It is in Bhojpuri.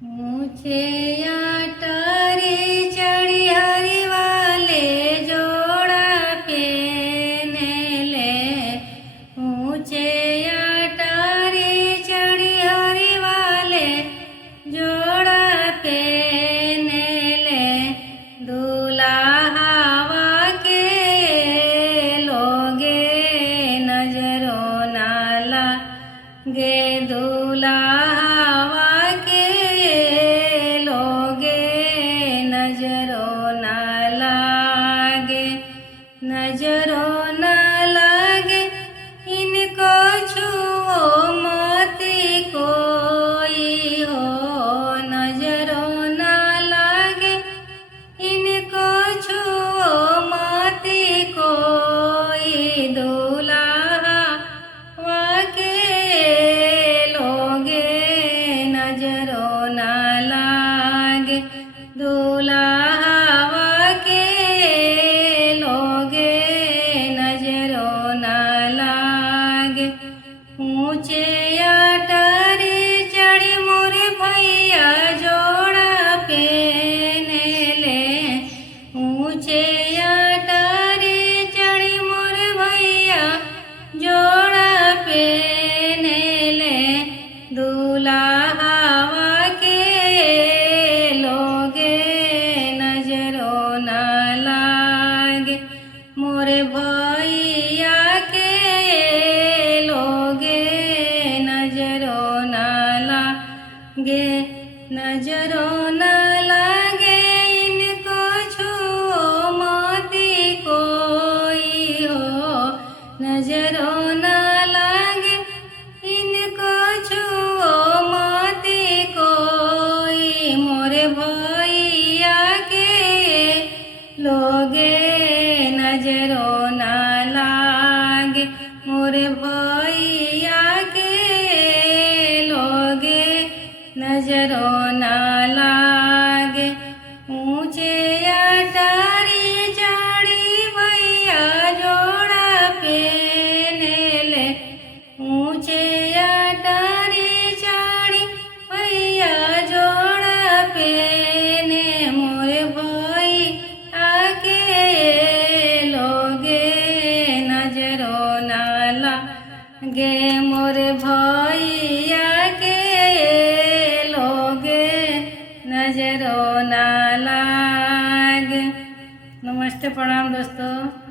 ऊंचे आटारे चढ़ी हरि वाले जोड़ा पेने ले। ऊंचे आटारे चढ़ी हरि वाले जोड़ा पेने ले। दूल्हा हवा के लोगे नजरों ना लागे। दूल्हा हवा के लोगे नजरों ना लागे। नजरों ना लागे इनको छुओ मोती कोई हो। नजरों ना लागे इनको छुओ मोती कोई। दूल्हा हवा के लोगे नजरों ना लागे। दूल्हा हवा के लोगे नजरों ना लागे। ऊंचे आटारे चढ़ी मोरे भैया जोड़ा पेने ले। ऊंचे आटारे चढ़ी मोरे भैया जोड़ा पेने ले। दूल्हा हवा के लोगे नजरों ना लागे। मोरे भैया के लोगे नजरों ना लागे। नजरों ना लागे इनको छुओ मोती कोई हो। नजरों ना लागे इनको छुओ मोती कोई। मोरे भैया के लोगे नजरों ना लागे। मोरे भैया के लोगे नजरों ना लागे। ऊंचे आटारी चढ़ी भैया जोड़ा पेने ले। ऊंचे आटारी चढ़ी भैया जोड़ा पेने। मोरे भैया के लोगे नजरों ना लागे। मोरे भैया के लोगे नजरों ना लागे। नमस्ते, प्रणाम दोस्तों।